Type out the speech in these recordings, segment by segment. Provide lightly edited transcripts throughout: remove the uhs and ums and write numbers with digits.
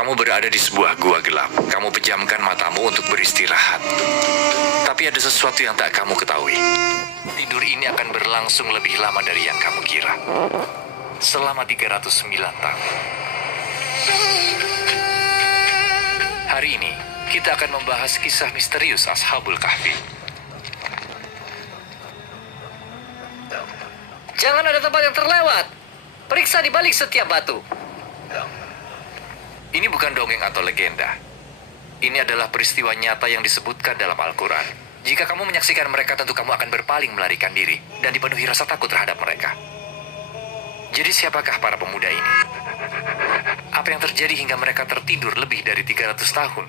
Kamu berada di sebuah gua gelap. Kamu pejamkan matamu untuk beristirahat. Tapi ada sesuatu yang tak kamu ketahui. Tidur ini akan berlangsung lebih lama dari yang kamu kira. Selama 309 tahun. Hari ini, kita akan membahas kisah misterius Ashabul Kahfi. Jangan ada tempat yang terlewat. Periksa di balik setiap batu. Ini bukan dongeng atau legenda. Ini adalah peristiwa nyata yang disebutkan dalam Al-Quran. Jika kamu menyaksikan mereka, tentu kamu akan berpaling melarikan diri dan dipenuhi rasa takut terhadap mereka. Jadi siapakah para pemuda ini? Apa yang terjadi hingga mereka tertidur lebih dari 300 tahun?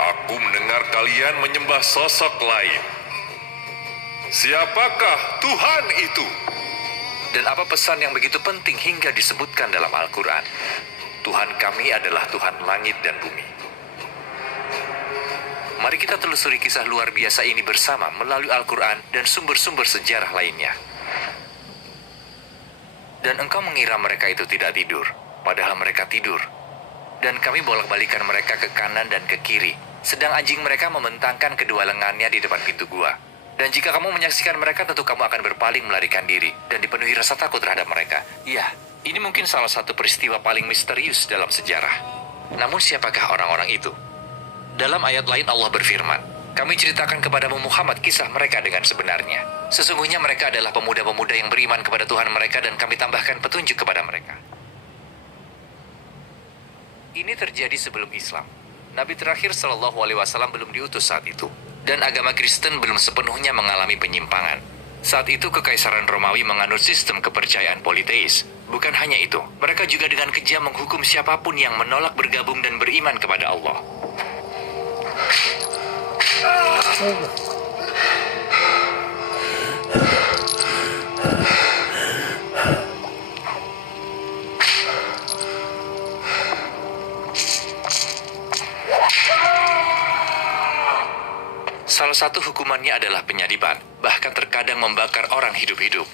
Aku mendengar kalian menyembah sosok lain. Siapakah Tuhan itu? Dan apa pesan yang begitu penting hingga disebutkan dalam Al-Quran? Tuhan kami adalah Tuhan langit dan bumi. Mari kita telusuri kisah luar biasa ini bersama melalui Al-Quran dan sumber-sumber sejarah lainnya. Dan engkau mengira mereka itu tidak tidur, padahal mereka tidur. Dan kami bolak-balikan mereka ke kanan dan ke kiri, sedang anjing mereka membentangkan kedua lengannya di depan pintu gua. Dan jika kamu menyaksikan mereka, tentu kamu akan berpaling melarikan diri dan dipenuhi rasa takut terhadap mereka. Ya, ini mungkin salah satu peristiwa paling misterius dalam sejarah. Namun siapakah orang-orang itu? Dalam ayat lain Allah berfirman, kami ceritakan kepadamu Muhammad kisah mereka dengan sebenarnya. Sesungguhnya mereka adalah pemuda-pemuda yang beriman kepada Tuhan mereka dan kami tambahkan petunjuk kepada mereka. Ini terjadi sebelum Islam. Nabi terakhir Shallallahu Alaihi Wasallam belum diutus saat itu. Dan agama Kristen belum sepenuhnya mengalami penyimpangan. Saat itu Kekaisaran Romawi menganut sistem kepercayaan politeis. Bukan hanya itu, mereka juga dengan kejam menghukum siapapun yang menolak bergabung dan beriman kepada Allah. Salah satu hukumannya adalah penyaliban, bahkan terkadang membakar orang hidup-hidup.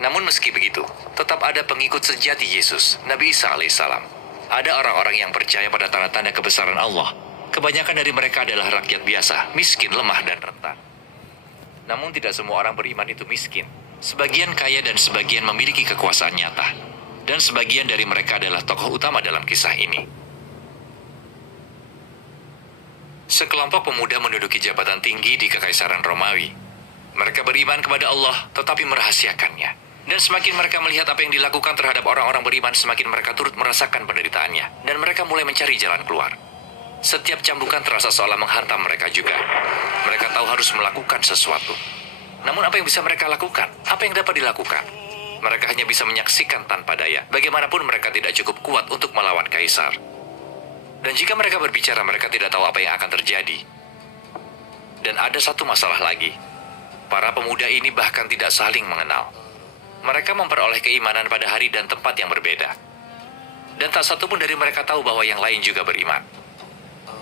Namun meski begitu, tetap ada pengikut sejati Yesus, Nabi Isa alaihissalam. Ada orang-orang yang percaya pada tanda-tanda kebesaran Allah. Kebanyakan dari mereka adalah rakyat biasa, miskin, lemah, dan rentan. Namun tidak semua orang beriman itu miskin. Sebagian kaya dan sebagian memiliki kekuasaan nyata. Dan sebagian dari mereka adalah tokoh utama dalam kisah ini. Sekelompok pemuda menduduki jabatan tinggi di Kekaisaran Romawi. Mereka beriman kepada Allah, tetapi merahasiakannya. Dan semakin mereka melihat apa yang dilakukan terhadap orang-orang beriman, semakin mereka turut merasakan penderitaannya. Dan mereka mulai mencari jalan keluar. Setiap cambukan terasa seolah menghantam mereka juga. Mereka tahu harus melakukan sesuatu. Namun apa yang bisa mereka lakukan? Apa yang dapat dilakukan? Mereka hanya bisa menyaksikan tanpa daya. Bagaimanapun mereka tidak cukup kuat untuk melawan kaisar. Dan jika mereka berbicara, mereka tidak tahu apa yang akan terjadi. Dan ada satu masalah lagi. Para pemuda ini bahkan tidak saling mengenal. Mereka memperoleh keimanan pada hari dan tempat yang berbeda. Dan tak satu pun dari mereka tahu bahwa yang lain juga beriman.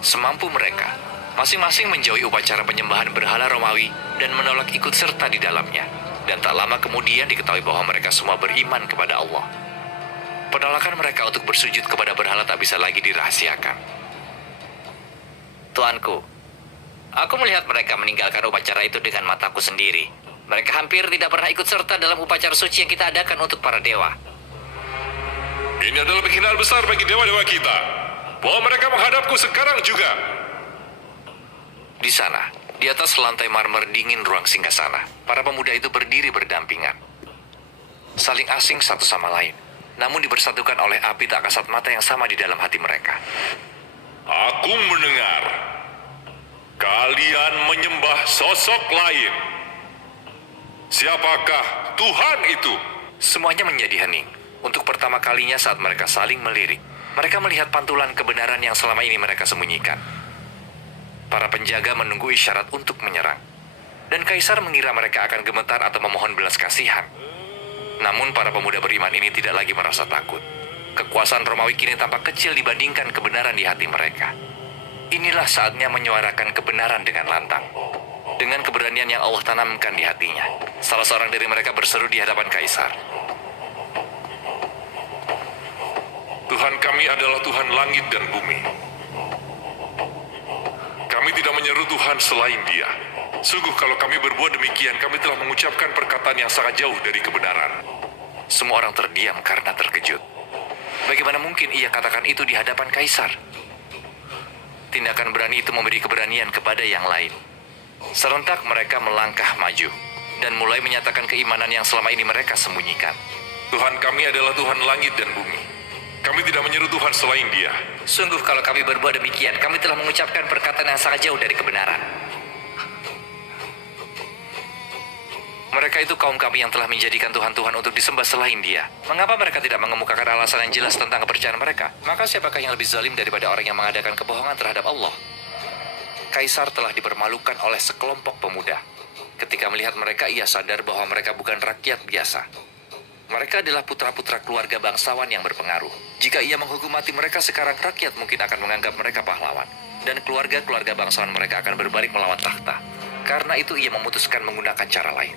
Semampu mereka, masing-masing menjauhi upacara penyembahan berhala Romawi dan menolak ikut serta di dalamnya. Dan tak lama kemudian diketahui bahwa mereka semua beriman kepada Allah. Penolakan mereka untuk bersujud kepada berhala tak bisa lagi dirahasiakan. Tuanku, aku melihat mereka meninggalkan upacara itu dengan mataku sendiri. Mereka hampir tidak pernah ikut serta dalam upacara suci yang kita adakan untuk para dewa. Ini adalah penghinaan besar bagi dewa-dewa kita. Bahwa mereka menghadapku sekarang juga. Di sana, di atas lantai marmer dingin ruang singgasana, para pemuda itu berdiri berdampingan. Saling asing satu sama lain. Namun dibersatukan oleh api tak kasat mata yang sama di dalam hati mereka. Aku mendengar kalian menyembah sosok lain. Siapakah Tuhan itu? Semuanya menjadi hening. Untuk pertama kalinya saat mereka saling melirik, mereka melihat pantulan kebenaran yang selama ini mereka sembunyikan. Para penjaga menunggu isyarat untuk menyerang. Dan kaisar mengira mereka akan gemetar atau memohon belas kasihan. Namun para pemuda beriman ini tidak lagi merasa takut. Kekuasaan Romawi kini tampak kecil dibandingkan kebenaran di hati mereka. Inilah saatnya menyuarakan kebenaran dengan lantang. Dengan keberanian yang Allah tanamkan di hatinya, salah seorang dari mereka berseru di hadapan kaisar. Tuhan kami adalah Tuhan langit dan bumi. Kami tidak menyeru Tuhan selain Dia. Sungguh kalau kami berbuat demikian, kami telah mengucapkan perkataan yang sangat jauh dari kebenaran. Semua orang terdiam karena terkejut. Bagaimana mungkin ia katakan itu di hadapan kaisar? Tindakan berani itu memberi keberanian kepada yang lain. Serentak mereka melangkah maju dan mulai menyatakan keimanan yang selama ini mereka sembunyikan. Tuhan kami adalah Tuhan langit dan bumi. Kami tidak menyeru Tuhan selain Dia. Sungguh kalau kami berbuat demikian, kami telah mengucapkan perkataan yang sangat jauh dari kebenaran. Mereka itu kaum kami yang telah menjadikan Tuhan-Tuhan untuk disembah selain Dia. Mengapa mereka tidak mengemukakan alasan yang jelas tentang kepercayaan mereka? Maka siapakah yang lebih zalim daripada orang yang mengadakan kebohongan terhadap Allah? Kaisar telah dipermalukan oleh sekelompok pemuda. Ketika melihat mereka, ia sadar bahwa mereka bukan rakyat biasa. Mereka adalah putra-putra keluarga bangsawan yang berpengaruh. Jika ia menghukum mati mereka sekarang, rakyat mungkin akan menganggap mereka pahlawan. Dan keluarga-keluarga bangsawan mereka akan berbalik melawan takhta. Karena itu ia memutuskan menggunakan cara lain.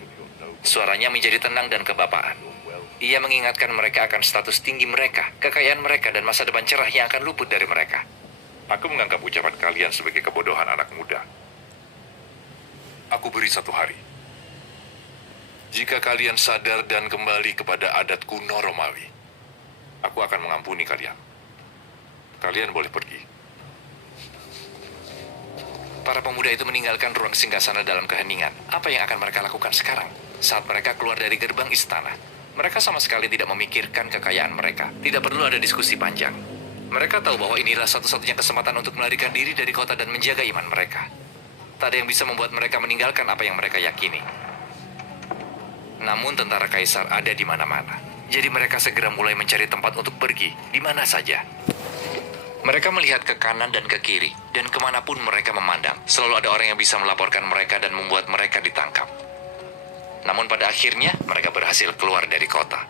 Suaranya menjadi tenang dan kebapaan. Ia mengingatkan mereka akan status tinggi mereka, kekayaan mereka, dan masa depan cerah yang akan luput dari mereka. Aku menganggap ucapan kalian sebagai kebodohan anak muda. Aku beri 1 hari. Jika kalian sadar dan kembali kepada adat kuno Romawi, aku akan mengampuni kalian. Kalian boleh pergi. Para pemuda itu meninggalkan ruang singgasana dalam keheningan. Apa yang akan mereka lakukan sekarang? Saat mereka keluar dari gerbang istana, mereka sama sekali tidak memikirkan kekayaan mereka. Tidak perlu ada diskusi panjang. Mereka tahu bahwa inilah satu-satunya kesempatan untuk melarikan diri dari kota dan menjaga iman mereka. Tak ada yang bisa membuat mereka meninggalkan apa yang mereka yakini. Namun tentara kaisar ada di mana-mana. Jadi mereka segera mulai mencari tempat untuk pergi, di mana saja. Mereka melihat ke kanan dan ke kiri, dan kemanapun mereka memandang, selalu ada orang yang bisa melaporkan mereka dan membuat mereka ditangkap. Namun pada akhirnya, mereka berhasil keluar dari kota.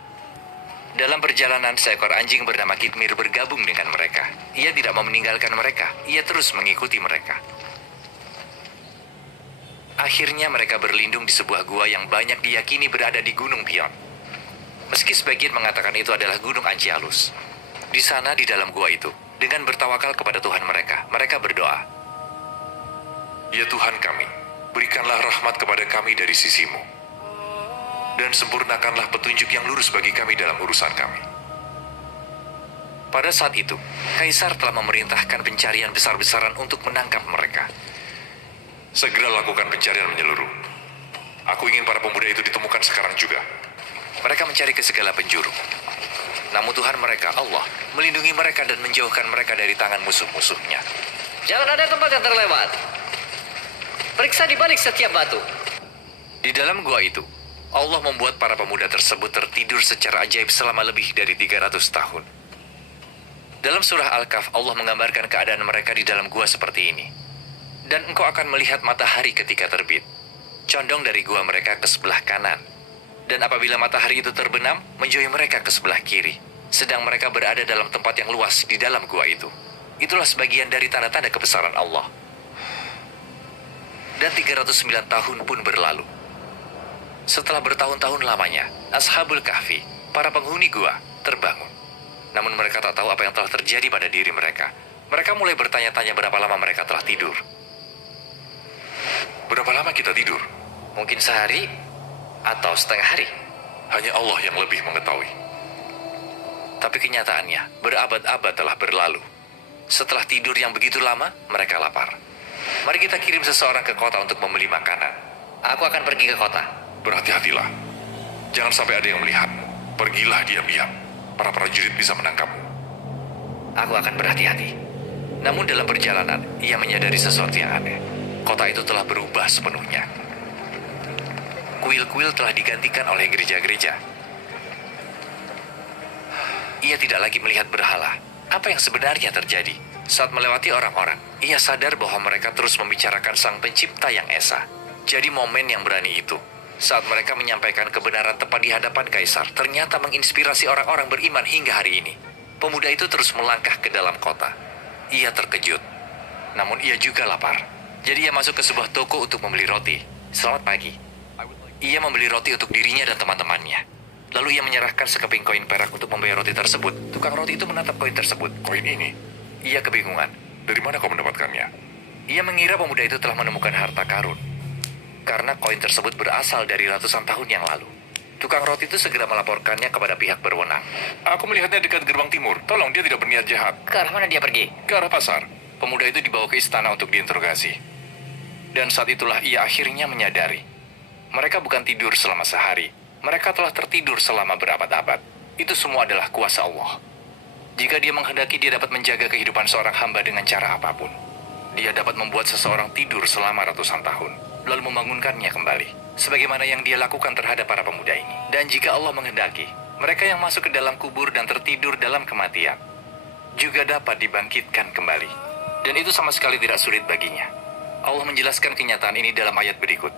Dalam perjalanan, seekor anjing bernama Kitmir bergabung dengan mereka. Ia tidak mau meninggalkan mereka, ia terus mengikuti mereka. Akhirnya mereka berlindung di sebuah gua yang banyak diyakini berada di Gunung Pion. Meski sebagian mengatakan itu adalah Gunung Anchialus. Di sana, di dalam gua itu, dengan bertawakal kepada Tuhan mereka, mereka berdoa. Ya Tuhan kami, berikanlah rahmat kepada kami dari sisi-Mu. Dan sempurnakanlah petunjuk yang lurus bagi kami dalam urusan kami. Pada saat itu, Kaisar telah memerintahkan pencarian besar-besaran untuk menangkap mereka. Segera lakukan pencarian menyeluruh. Aku ingin para pemuda itu ditemukan sekarang juga. Mereka mencari ke segala penjuru. Namun Tuhan mereka, Allah, melindungi mereka dan menjauhkan mereka dari tangan musuh-musuhnya. Jangan ada tempat yang terlewat. Periksa di balik setiap batu. Di dalam gua itu, Allah membuat para pemuda tersebut tertidur secara ajaib selama lebih dari 300 tahun. Dalam surah Al-Kahf, Allah menggambarkan keadaan mereka di dalam gua seperti ini. Dan engkau akan melihat matahari ketika terbit, condong dari gua mereka ke sebelah kanan. Dan apabila matahari itu terbenam, menjauhi mereka ke sebelah kiri. Sedang mereka berada dalam tempat yang luas di dalam gua itu. Itulah sebagian dari tanda-tanda kebesaran Allah. Dan 309 tahun pun berlalu. Setelah bertahun-tahun lamanya, Ashabul Kahfi, para penghuni gua, terbangun. Namun mereka tak tahu apa yang telah terjadi pada diri mereka. Mereka mulai bertanya-tanya berapa lama mereka telah tidur. Berapa lama kita tidur? Mungkin sehari atau setengah hari. Hanya Allah yang lebih mengetahui. Tapi kenyataannya, berabad-abad telah berlalu. Setelah tidur yang begitu lama, mereka lapar. Mari kita kirim seseorang ke kota untuk membeli makanan. Aku akan pergi ke kota. Berhati-hatilah. Jangan sampai ada yang melihat. Pergilah diam-diam. Para prajurit bisa menangkapmu. Aku akan berhati-hati. Namun dalam perjalanan, ia menyadari sesuatu yang aneh. Kota itu telah berubah sepenuhnya. Kuil-kuil telah digantikan oleh gereja-gereja. Ia tidak lagi melihat berhala. Apa yang sebenarnya terjadi? Saat melewati orang-orang, ia sadar bahwa mereka terus membicarakan Sang Pencipta yang esa. Jadi momen yang berani itu, saat mereka menyampaikan kebenaran tepat di hadapan Kaisar, ternyata menginspirasi orang-orang beriman hingga hari ini. Pemuda itu terus melangkah ke dalam kota. Ia terkejut. Namun ia juga lapar. Jadi ia masuk ke sebuah toko untuk membeli roti. Selamat pagi. Ia membeli roti untuk dirinya dan teman-temannya. Lalu ia menyerahkan sekeping koin perak untuk membayar roti tersebut. Tukang roti itu menatap koin tersebut. Koin ini, Ia kebingungan. dari mana kau mendapatkannya? Ia mengira pemuda itu telah menemukan harta karun. Karena koin tersebut berasal dari ratusan tahun yang lalu. Tukang roti itu segera melaporkannya kepada pihak berwenang. Aku melihatnya dekat gerbang timur. Tolong, dia tidak berniat jahat. Ke arah mana dia pergi? Ke arah pasar. Pemuda itu dibawa ke istana untuk diinterogasi. Dan saat itulah ia akhirnya menyadari. Mereka bukan tidur selama sehari. Mereka telah tertidur selama berabad-abad. Itu semua adalah kuasa Allah. Jika dia menghendaki, dia dapat menjaga kehidupan seorang hamba dengan cara apapun. Dia dapat membuat seseorang tidur selama ratusan tahun, lalu membangunkannya kembali. Sebagaimana yang dia lakukan terhadap para pemuda ini. Dan jika Allah menghendaki, mereka yang masuk ke dalam kubur dan tertidur dalam kematian, juga dapat dibangkitkan kembali. Dan itu sama sekali tidak sulit baginya. Allah menjelaskan kenyataan ini dalam ayat berikut.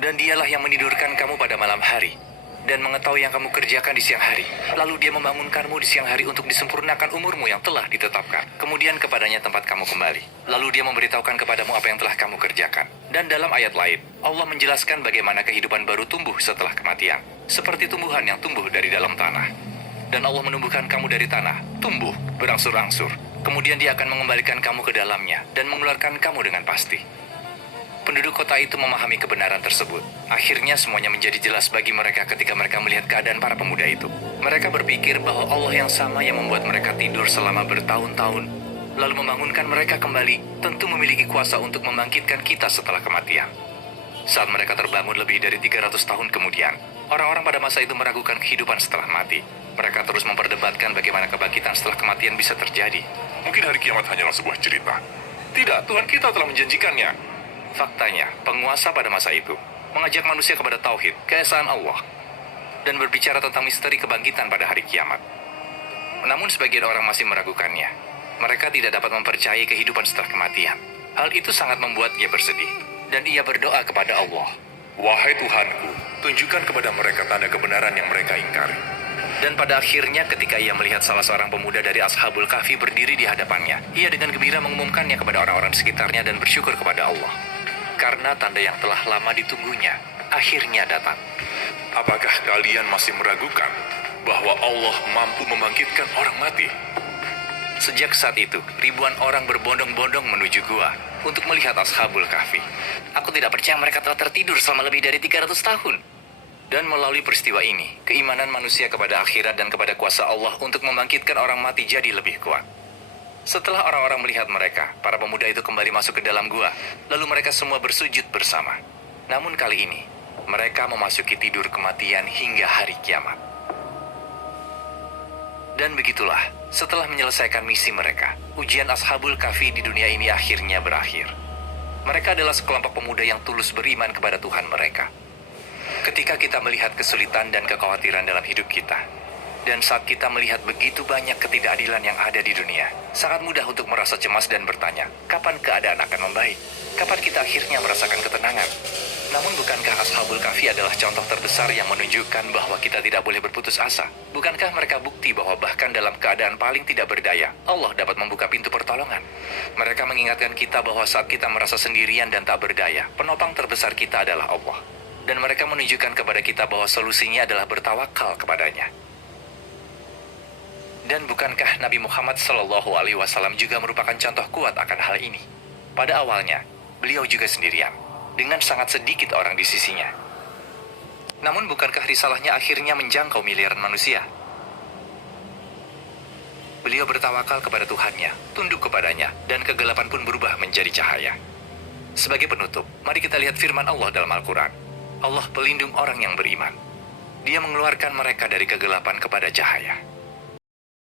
Dan dialah yang menidurkan kamu pada malam hari, dan mengetahui yang kamu kerjakan di siang hari. Lalu dia membangunkanmu di siang hari untuk disempurnakan umurmu yang telah ditetapkan. Kemudian kepadanya tempat kamu kembali. Lalu dia memberitahukan kepadamu apa yang telah kamu kerjakan. Dan dalam ayat lain, Allah menjelaskan bagaimana kehidupan baru tumbuh setelah kematian. Seperti tumbuhan yang tumbuh dari dalam tanah. Dan Allah menumbuhkan kamu dari tanah, tumbuh, berangsur-angsur. Kemudian dia akan mengembalikan kamu ke dalamnya dan mengeluarkan kamu dengan pasti. Penduduk kota itu memahami kebenaran tersebut. Akhirnya semuanya menjadi jelas bagi mereka ketika mereka melihat keadaan para pemuda itu. Mereka berpikir bahwa Allah yang sama yang membuat mereka tidur selama bertahun-tahun, lalu membangunkan mereka kembali, tentu memiliki kuasa untuk membangkitkan kita setelah kematian. Saat mereka terbangun lebih dari 300 tahun kemudian, orang-orang pada masa itu meragukan kehidupan setelah mati. Mereka terus memperdebatkan bagaimana kebangkitan setelah kematian bisa terjadi. Mungkin hari kiamat hanyalah sebuah cerita. Tidak, Tuhan kita telah menjanjikannya. Faktanya, penguasa pada masa itu mengajak manusia kepada tauhid, keesaan Allah, dan berbicara tentang misteri kebangkitan pada hari kiamat. Namun sebagian orang masih meragukannya. Mereka tidak dapat mempercayai kehidupan setelah kematian. Hal itu sangat membuat ia bersedih, dan ia berdoa kepada Allah. Wahai Tuhanku, tunjukkan kepada mereka tanda kebenaran yang mereka ingkari. Dan pada akhirnya ketika ia melihat salah seorang pemuda dari Ashabul Kahfi berdiri di hadapannya, ia dengan gembira mengumumkannya kepada orang-orang sekitarnya dan bersyukur kepada Allah. Karena tanda yang telah lama ditunggunya, akhirnya datang. Apakah kalian masih meragukan bahwa Allah mampu membangkitkan orang mati? Sejak saat itu, ribuan orang berbondong-bondong menuju gua untuk melihat Ashabul Kahfi. Aku tidak percaya mereka telah tertidur selama lebih dari 300 tahun. Dan melalui peristiwa ini, keimanan manusia kepada akhirat dan kepada kuasa Allah untuk membangkitkan orang mati jadi lebih kuat. Setelah orang-orang melihat mereka, para pemuda itu kembali masuk ke dalam gua, lalu mereka semua bersujud bersama. Namun kali ini, mereka memasuki tidur kematian hingga hari kiamat. Dan begitulah, setelah menyelesaikan misi mereka, ujian Ashabul Kahfi di dunia ini akhirnya berakhir. Mereka adalah sekelompok pemuda yang tulus beriman kepada Tuhan mereka. Ketika kita melihat kesulitan dan kekhawatiran dalam hidup kita, dan saat kita melihat begitu banyak ketidakadilan yang ada di dunia, sangat mudah untuk merasa cemas dan bertanya, kapan keadaan akan membaik? Kapan kita akhirnya merasakan ketenangan? Namun bukankah Ashabul Kahfi adalah contoh terbesar yang menunjukkan bahwa kita tidak boleh berputus asa? Bukankah mereka bukti bahwa bahkan dalam keadaan paling tidak berdaya, Allah dapat membuka pintu pertolongan? Mereka mengingatkan kita bahwa saat kita merasa sendirian dan tak berdaya, penopang terbesar kita adalah Allah. Dan mereka menunjukkan kepada kita bahwa solusinya adalah bertawakal kepadanya. Dan bukankah Nabi Muhammad SAW juga merupakan contoh kuat akan hal ini? Pada awalnya, beliau juga sendirian, dengan sangat sedikit orang di sisinya. Namun bukankah risalahnya akhirnya menjangkau miliaran manusia? Beliau bertawakal kepada Tuhannya, tunduk kepadanya, dan kegelapan pun berubah menjadi cahaya. Sebagai penutup, mari kita lihat firman Allah dalam Al-Quran. Allah pelindung orang yang beriman. Dia mengeluarkan mereka dari kegelapan kepada cahaya.